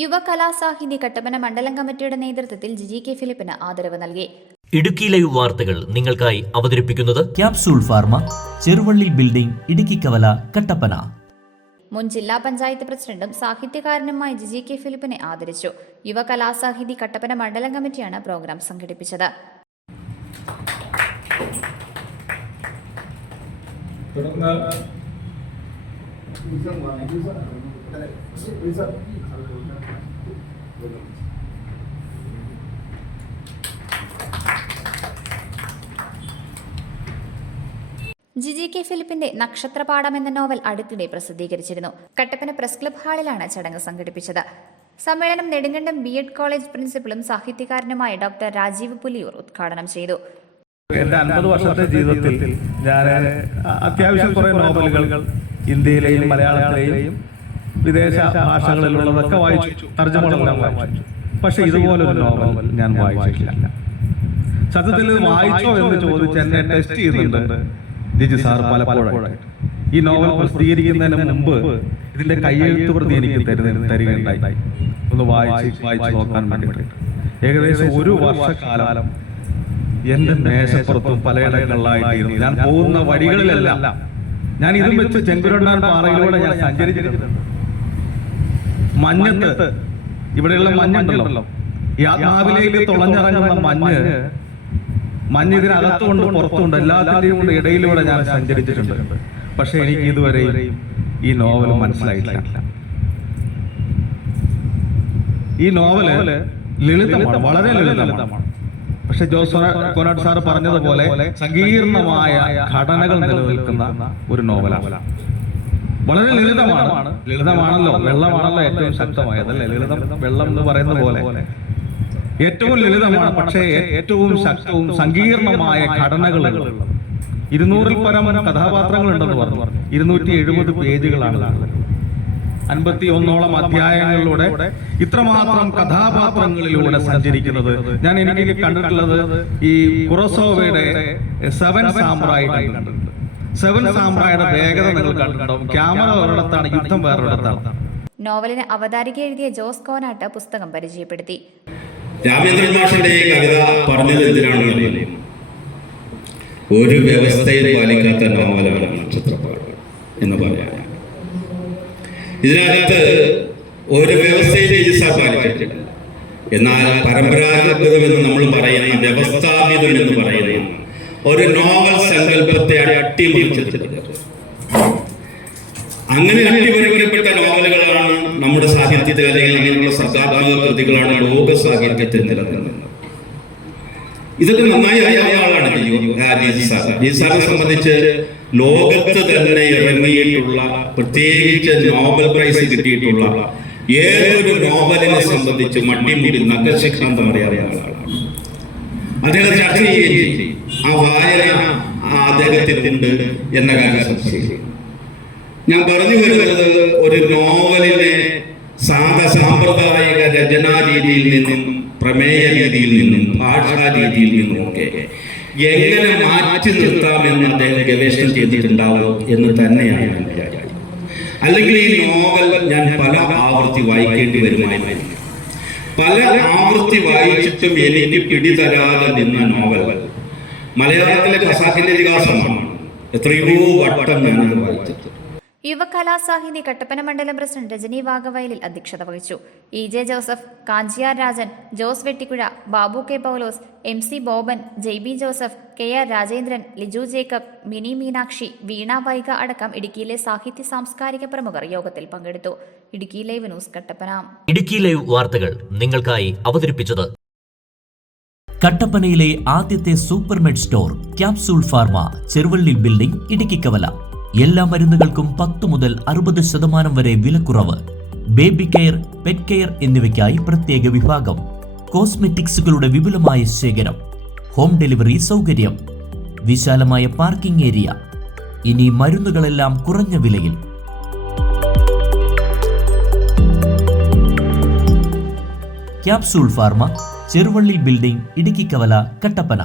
യുവകലാസാഹിതി കട്ടപ്പന മണ്ഡലം കമ്മിറ്റിയുടെ നേതൃത്വത്തിൽ ജിജി കെ ഫിലിപ്പിന് ആദരവ് നൽകി. ഇടുക്കി ലൈവ് വാർത്തകൾ നിങ്ങൾക്കായി അവതരിപ്പിക്കുന്നത് capsule pharma, Cheruvally building, Idukkikavala, Kattappana. മുൻ ജില്ലാ പഞ്ചായത്ത് പ്രസിഡന്റും സാഹിത്യകാരനുമായ ജിജി കെ ഫിലിപ്പിനെ ആദരിച്ചു. യുവകലാസാഹിതി കട്ടപ്പന മണ്ഡലം കമ്മിറ്റിയാണ് പ്രോഗ്രാം സംഘടിപ്പിച്ചത്. ജിജി കെ ഫിലിപ്പിന്റെ നക്ഷത്രപാഠം എന്ന നോവൽ അടുത്തിടെ പ്രസിദ്ധീകരിച്ചിരുന്നു. കട്ടപ്പന പ്രസ് ക്ലബ് ഹാളിലാണ് ചടങ്ങ് സംഘടിപ്പിച്ചത്. സമ്മേളനം നെടുങ്കണ്ടം ബി.എഡ് കോളേജ് പ്രിൻസിപ്പലും സാഹിത്യകാരനുമായ ഡോക്ടർ രാജീവ് പുലിയൂർ ഉദ്ഘാടനം ചെയ്തു. എന്റെ 50 വർഷത്തെ ജീവിതത്തിൽ ഞാൻ അത്യാവശ്യം കുറെ നോവലുകൾ ഹിന്ദിയിലെയും മലയാളത്തിലെയും വിദേശ ഭാഷകളിലുള്ളതൊക്കെ വായിച്ചു, തർജ്ജമകളെല്ലാം വായിച്ചു. പക്ഷെ ഇതുപോലൊരു നോവൽ ഞാൻ വായിച്ചിട്ടില്ല. സത്യത്തിൽ വായിച്ചോ എന്ന് ചോദിച്ച് എന്നെ ടെസ്റ്റ് ചെയ്യുന്നുണ്ട് ജിജി സാർ പലപ്പോഴായിട്ട്. ഈ നോവൽ പ്രസിദ്ധീകരിക്കുന്നതിന് മുമ്പ് ഇതിന്റെ കയ്യെഴുത്ത് പ്രതി എനിക്ക് തരികയുണ്ടായി, ഒന്ന് വായിച്ച് നോക്കാൻ വേണ്ടിയിട്ട്. ഏകദേശം 1 വർഷക്കാലം എന്റെ മേശപ്പുറത്തും പലയിടങ്ങളിലായിട്ടായിരുന്നു. ഞാൻ പോകുന്ന വഴികളിലെല്ലാം ഞാൻ ഇതും വെച്ച് ചെങ്കുരണ്ടാൻ പാറയിലൂടെ ഞാൻ സഞ്ചരിച്ചിട്ടുണ്ട്. മഞ്ഞത്ത്, ഇവിടെയുള്ള മഞ്ഞുണ്ടല്ലോ, ഈ ആത്മാവിലേക്ക് തുളഞ്ഞിറങ്ങുന്ന മഞ്ഞ് ഇതിനകത്തുകൊണ്ട് പുറത്തുണ്ട്, എല്ലാത്തിന്റെയും കൊണ്ട് ഇടയിലൂടെ ഞാൻ സഞ്ചരിച്ചിട്ടുണ്ട്. പക്ഷെ എനിക്ക് ഇതുവരെ ഈ നോവൽ മനസ്സിലായിട്ടില്ല. ഈ നോവല് ലളിതമാണ്, വളരെ ലളിതമാണ്. പക്ഷെ ജോസ് കോനാട്ട് സാർ പറഞ്ഞതുപോലെ സങ്കീർണമായ ഘടനകൾ നിലനിൽക്കുന്ന ഒരു നോവലാണ്. വളരെ ലളിതമാണല്ലോ, വെള്ളമാണല്ലോ ഏറ്റവും ശക്തമായതല്ലേ. ലളിതം വെള്ളം എന്ന് പറയുന്ന പോലെ ഏറ്റവും ലളിതമാണ്, പക്ഷേ ഏറ്റവും ശക്തവും സങ്കീർണമായ ഘടനകളുള്ളത്. 200-ൽ പരം കഥാപാത്രങ്ങൾ ഉണ്ടെന്ന് പറഞ്ഞു. 270 പേജുകളാണ്, 51ഓളം അധ്യായങ്ങളിലൂടെ ഇത്രമാത്രം കഥാപാത്രങ്ങളിലൂടെ സഞ്ചരിക്കുന്നത്. എനിക്ക് കണ്ടിട്ടുള്ളത് ഈ കുറോസോവയുടെ 7 സാമ്രായി കണ്ടിട്ടുണ്ട്. 7 സാമ്രായുടെ വേഗത നിങ്ങൾ കണ്ടിട്ടുണ്ടാവും. ക്യാമറ ഒരിടത്താണ്, യുദ്ധം വേറൊരിടത്താണ്. നോവലിന് അവതാരിക എഴുതിയ ജോസ് കോനാട്ട് പുസ്തകം പരിചയപ്പെടുത്തി. രാമേന്ദ്രൻ മാഷിന്റെ ഈ കവിത പറഞ്ഞത് എന്തിനാണെന്ന് ഒരു വ്യവസ്ഥയിൽ പാലിക്കാത്ത നോവലാണ് നക്ഷത്രപാഠം എന്ന് പറയാം. ഇതിനകത്ത് ഒരു വ്യവസ്ഥയിൽ പാലിച്ചിട്ടില്ല. എന്നാൽ പരമ്പരാഗതമെന്ന് നമ്മൾ പറയുന്ന വ്യവസ്ഥാപിതം എന്ന് പറയുന്ന ഒരു നോവൽ സങ്കല്പത്തെ അട്ടിമറിച്ചിട്ടില്ല. അങ്ങനെ അട്ടിമറിക്കപ്പെട്ട നോവലുകളാണ് നമ്മുടെ സാഹിത്യത്തിൽ, അല്ലെങ്കിൽ അങ്ങനെയുള്ള സർഗാത്മക കൃതികളാണ് ലോക സാഹിത്യത്തിൽ നിലനിൽക്കുന്നത്. ഇതൊക്കെ നന്നായി അറിയാവുന്ന ആളാണ് ജിജി സാറിനെ സംബന്ധിച്ച്. ലോകത്ത് തന്നെ ഇറങ്ങിയിട്ടുള്ള, പ്രത്യേകിച്ച് നോബൽ പ്രൈസ് കിട്ടിയിട്ടുള്ള ഏതൊരു നോവലിനെ സംബന്ധിച്ച് മട്ടിമുടി നഖശിഖാന്തം അറിയാവുന്ന ആളാണ്. അദ്ദേഹം ചർച്ച ചെയ്യുകയും ചെയ്യും. ആ വായന അദ്ദേഹത്തിനുണ്ട് എന്ന കാര്യം സംശയിക്കും. ഞാൻ പറഞ്ഞു വരുന്നത്, ഒരു നോവലിനെ സാമ്പ്രദായിക രചനാ രീതിയിൽ നിന്നും, പ്രമേയ രീതിയിൽ നിന്നും, ഭാഷാ രീതിയിൽ നിന്നും ഒക്കെ എങ്ങനെ മാറ്റി നിർത്താമെന്ന് അദ്ദേഹം ഗവേഷണം ചെയ്തിട്ടുണ്ടാവും എന്ന് തന്നെയാണ് ഞാൻ വിചാരിക്കുന്നത്. അല്ലെങ്കിൽ ഈ നോവൽ ഞാൻ പല ആവർത്തി വായിക്കേണ്ടി വരുമായിരുന്നു. പല ആവർത്തി വായിച്ചിട്ടും എനിക്ക് പിടിതരാതെ നിന്ന നോവൽ മലയാളത്തിലെ ഖസാക്കിന്റെ ഇതിഹാസമാണ്. എത്രയോ വട്ടം ഞാനത് വായിച്ചത്. യുവകലാസാഹിതി കട്ടപ്പന മണ്ഡലം പ്രസിഡന്റ് രജനി വാഗവയലിൽ അധ്യക്ഷത വഹിച്ചു. E J. Joseph, Kanchiyar Rajan, Jose Vettikuzha, Babu K Paulose, M C. Boban, Jaibi Joseph, K R. Rajendran, Liju Jacob, Mini Meenakshi, Veena Vaiga അടക്കം ഇടുക്കിയിലെ സാഹിത്യ സാംസ്കാരിക പ്രമുഖർ യോഗത്തിൽ പങ്കെടുത്തു. Idukki live news Kattappana. Idukki live വാർത്തകൾ നിങ്ങൾക്കായി അവതരിപ്പിച്ചത് കട്ടപ്പനയിലെ ആദ്യത്തെ supermed store capsule pharma, Cheruvally building, Idukkikavala. എല്ലാ മരുന്നുകൾക്കും 10 മുതൽ 60% വരെ വിലക്കുറവ്. ബേബി കെയർ, പെറ്റ് കെയർ എന്നിവയ്ക്കായി പ്രത്യേക വിഭാഗം. കോസ്മെറ്റിക്സുകളുടെ വിപുലമായ ശേഖരം. ഹോം ഡെലിവറി സൗകര്യം. വിശാലമായ പാർക്കിംഗ് ഏരിയ. ഇനി മരുന്നുകളെല്ലാം കുറഞ്ഞ വിലയിൽ. Capsule pharma, Cheruvally building, Idukkikavala, Kattappana.